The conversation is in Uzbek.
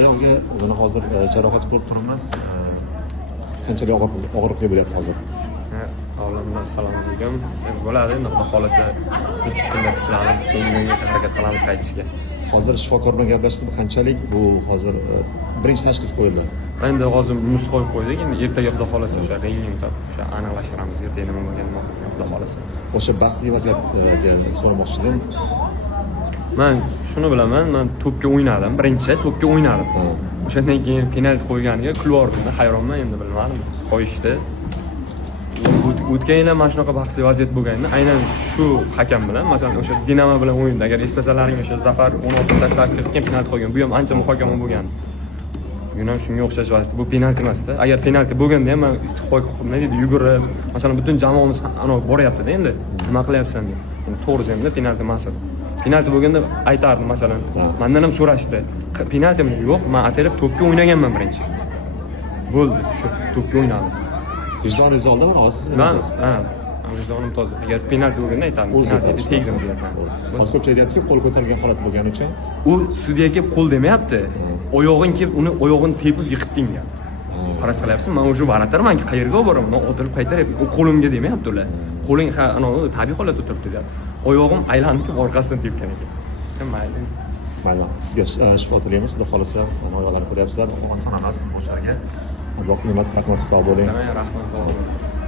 oyog'iga mana hozir jarohat ko'rib turibmiz. Qanchalik og'riqli bo'lyapti hozir? Olimdan salom alaykum. Endi bo'ladi, endi xudo xolasa 3 kunda tiklanib, keyingacha harakat qilamiz qaytishga. Hozir shifokor bilan gaplashdingizmi? Qanchalik bu hozir birinchi tashxis qo'yildi? Endi hozir muz qo'yib qo'ydik. Endi ertaga xudo xolasa o'sha rentgen o'sha aniqlashtiramiz, ertaga nima bo'lganini xudo xolasa. O'sha bahsli vaziyatga so'ramoqchi edim. Men shuni bilaman, men to'pga o'ynadim, birinchi to'pga o'ynadim. O'shandan keyin penalti qo'yganiga kulib yubordim, hayronman endi bilmadim. Qo'yishdi. O'tgan yil ham mana shunaqa bahsli vaziyat bo'lganda, aynan shu hakam bilan, masalan, o'sha Dinamo bilan o'yinda, agar eslasalaring, o'sha Zafar 16 tashlab chiqqan penalti qo'ygan. Bu ham ancha muhokama bo'lgan. Bugun ham shunga o'xshash vaziyat. Bu penalti emas-da. Agar penalti bo'lganda ham men nima deydi, yugurib, masalan, butun jamoamiz ana boryapti-da endi. Nima qilyapsan deb. Endi to'g'risi ham penalti emas edi. Penalti bo'lganda aytardim, masalan, mendan ham so'rashdi. Penaltimi? Yo'q, men atalib to'pga o'ynaganman birinchi. Bo'ldi, shu to'pga o'ynadim. Vijdoningiz oldimi, hozir? Men, vijdonim toza. Agar penalti bo'lganda aytardim, penalti tegdim deyapman. Hozir ko'pchilik aytadiki, qo'l ko'tarilgan holat bo'lgani uchun u sudyaga kelib qo'l demayapti. Oyog'ing kelib uni oyog'ini tepib yiqitding deyapti. Faraz qilyapsan, men o'sha varatarmanki, qayerga olib boraman? Men otilib qaytaryapman. U qo'limga demayapti ular. Qo'ling tabiiy holatda turibdi deyapti. Oyog'im aylanib kelib orqasidan tepgan ekan. Mayli. Mayli. Sizga shifo tilaymiz. Xudo xolasa, mana oyoqlarni ko'ryapsizlar. Oson emas, bo'sharga. Alloh ne'mat rahmat, sog' bo'ling. Rahmat.